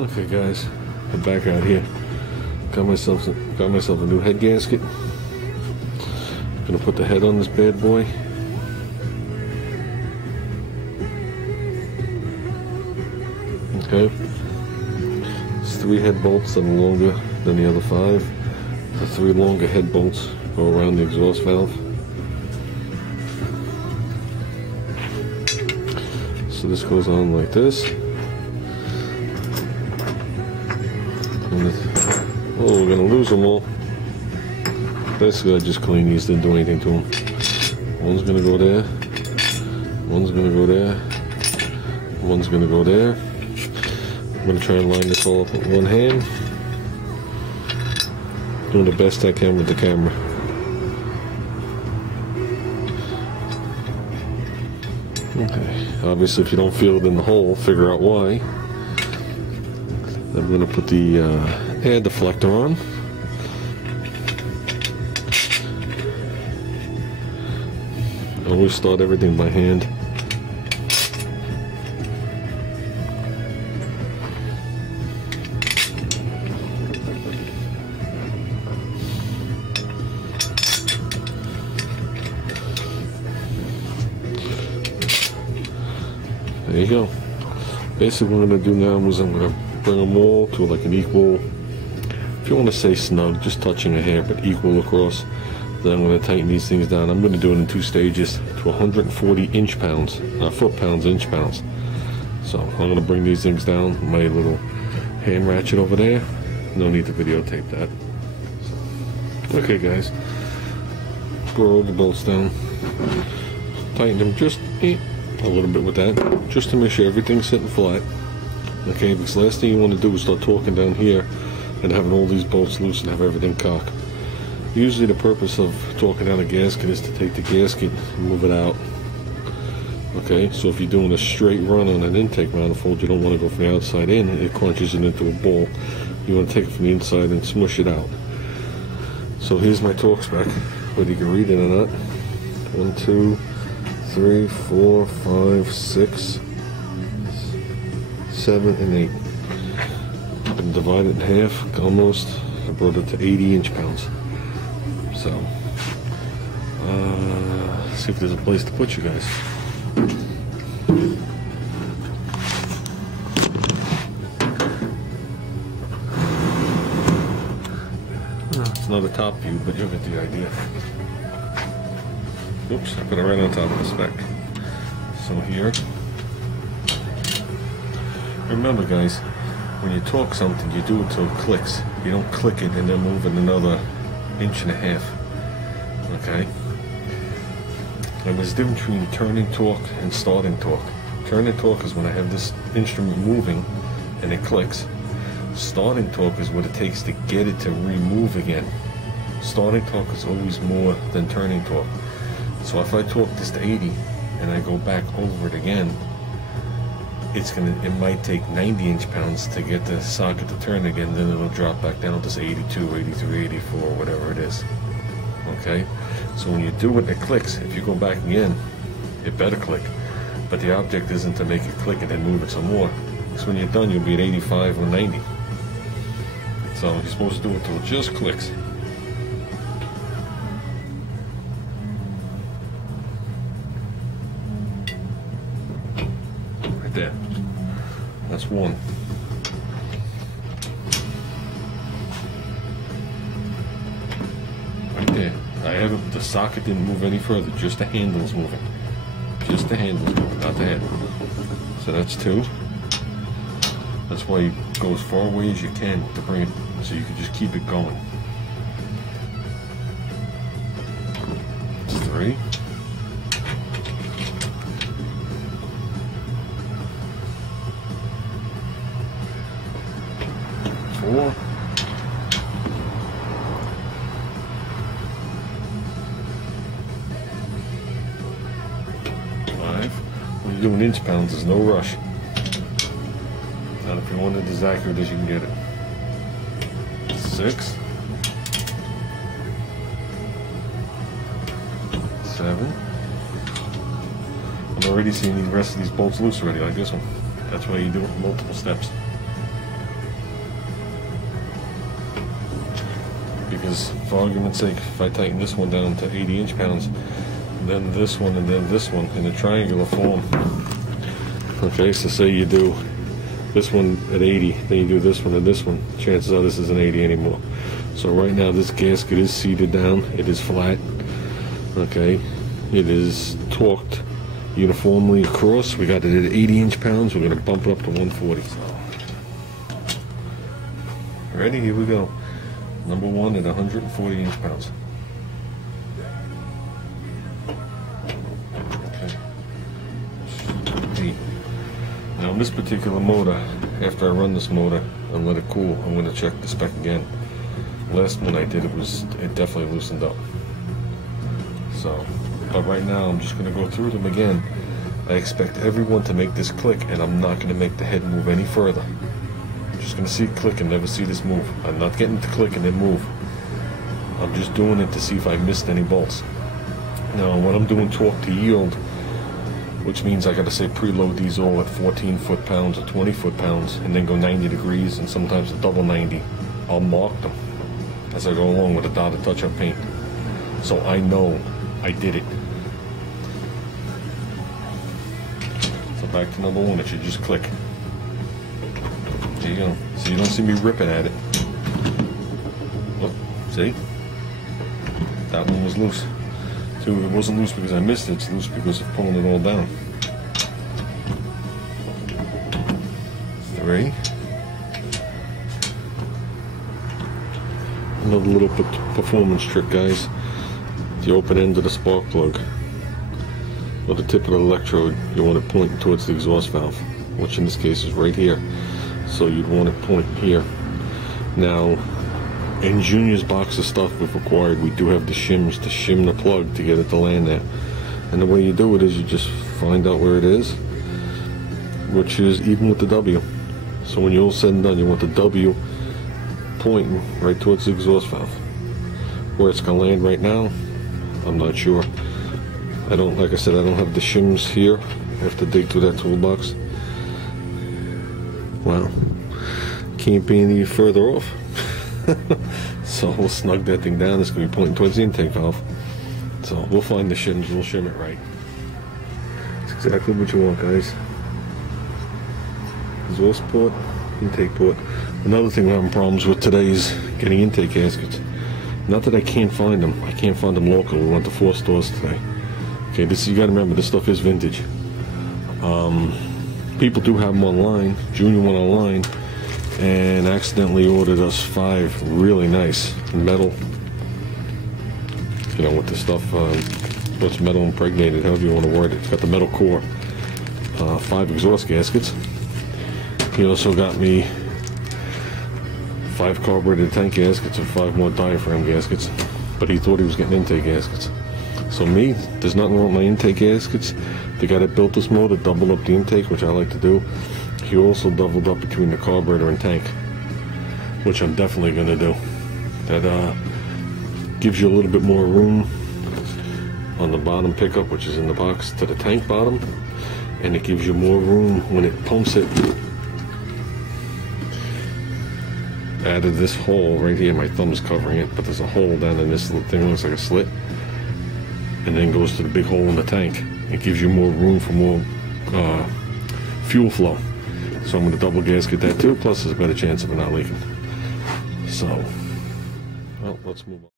Okay guys, I'm back out here. Got myself a new head gasket. Gonna put the head on this bad boy. Okay. It's 3 head bolts that are longer than the other 5. The 3 longer head bolts go around the exhaust valve. So this goes on like this. Oh, we're gonna lose them all. Basically, I just clean these, didn't do anything to them. One's gonna go there. One's gonna go there. One's gonna go there. I'm gonna try and line this all up with one hand. Doing the best I can with the camera. Okay. Obviously, if you don't feel it in the hole, figure out why. I'm gonna put the air deflector on. I always start everything by hand. There you go. Basically what I'm going to do now is I'm going to bring them all to like an equal, if you want to say snug, just touching a hair, but equal across. Then I'm going to tighten these things down. I'm going to do it in 2 stages to 140 inch-pounds, foot-pounds, inch-pounds. So I'm going to bring these things down, my little hand ratchet over there. No need to videotape that. Okay guys, roll the bolts down, tighten them just a little bit with that, just to make sure everything's sitting flat. Okay, because the last thing you want to do is start torquing down here and having all these bolts loose and have everything cock. Usually the purpose of torquing down a gasket is to take the gasket and move it out. Okay, so if you're doing a straight run on an intake manifold, you don't want to go from the outside in, it crunches it into a ball. You want to take it from the inside and smush it out. So here's my torque spec, whether you can read it or not. 1, 2, 3, 4, 5, 6, 7, and 8. I can divide it in half, almost. I brought it to 80 inch-pounds. So, let's see if there's a place to put you guys. It's not a top view, but you'll get the idea. Oops, I put it right on top of the spec. So here. Remember guys, when you torque something, you do it till it clicks. You don't click it and then move it another 1.5 inches. Okay? And there's a difference between turning torque and starting torque. Turning torque is when I have this instrument moving and it clicks. Starting torque is what it takes to get it to remove again. Starting torque is always more than turning torque. So if I torque this to 80 and I go back over it again, it might take 90 inch-pounds to get the socket to turn again, then it'll drop back down to 82, 83, 84, whatever it is. Okay? So when you do it, it clicks. If you go back again, it better click. But the object isn't to make it click and then move it some more. Because when you're done, you'll be at 85 or 90. So you're supposed to do it till it just clicks. Right there. That's one. Right there. The socket didn't move any further, just the handle's moving. Just the handle's moving, not the head. So that's 2. That's why you go as far away as you can to bring it, so you can just keep it going. That's 3. 4. 5. When you're doing inch-pounds, there's no rush. Not if you want it as accurate as you can get it. 6. 7. I'm already seeing the rest of these bolts loose already, like this one. That's why you do it in multiple steps. because for argument's sake, if I tighten this one down to 80 inch-pounds, then this one and then this one in a triangular form. Okay, so say you do this one at 80, then you do this one and this one, chances are this isn't 80 anymore. So right now this gasket is seated down, it is flat, okay, it is torqued uniformly across. We got it at 80 inch-pounds, we're going to bump it up to 140. So, ready, here we go. Number one at 140 inch-pounds. Okay. Now in this particular motor, after I run this motor and let it cool, I'm going to check the spec again. Last one I did, it definitely loosened up. So, but right now I'm just going to go through them again. I expect everyone to make this click, and I'm not going to make the head move any further. I'm just going to see it click and never see this move. I'm not getting it to click and then move. I'm just doing it to see if I missed any bolts. Now when I'm doing torque to yield, which means I got to say preload these all at 14 foot-pounds or 20 foot-pounds and then go 90 degrees and sometimes a double 90, I'll mark them as I go along with a dotted touch-up paint, so I know I did it. So back to number one, it should just click. There you go. So you don't see me ripping at it. Look, see? That one was loose. So it wasn't loose because I missed it, it's loose because of pulling it all down. 3. Another little performance trick, guys. The open end of the spark plug, or the tip of the electrode, you want it pointing towards the exhaust valve, which in this case is right here. So you'd want it pointing here. Now, in Junior's box of stuff we've acquired, we do have the shims to shim the plug to get it to land there. And the way you do it is you just find out where it is, which is even with the W. So when you're all said and done, you want the W pointing right towards the exhaust valve. Where it's gonna land right now, I'm not sure. Like I said, I don't have the shims here. I have to dig through that toolbox. Well, can't be any further off. So we'll snug that thing down. It's gonna be pointing towards the intake valve. So we'll find the shims, we'll shim it right. It's exactly what you want, guys. Exhaust port, intake port. Another thing we're having problems with today is getting intake gaskets. Not that I can't find them. I can't find them local. We went to 4 stores today. Okay, you got to remember, this stuff is vintage. People do have them online. Junior went online and accidentally ordered us 5 really nice metal, you know, with the stuff, what's metal impregnated, however you want to word it. It's got the metal core. 5 exhaust gaskets. He also got me 5 carbureted tank gaskets and 5 more diaphragm gaskets, but he thought he was getting intake gaskets. So me, there's nothing wrong with my intake gaskets. The guy that built this motor doubled up the intake, which I like to do. He also doubled up between the carburetor and tank, which I'm definitely going to do. That gives you a little bit more room on the bottom pickup, which is in the box, to the tank bottom, and it gives you more room when it pumps it out of this hole right here. My thumb's covering it, but there's a hole down in this little thing, looks like a slit, and then goes to the big hole in the tank. It gives you more room for more fuel flow. So I'm going to double gasket that too, plus there's a better chance of it not leaking. So, well, let's move on.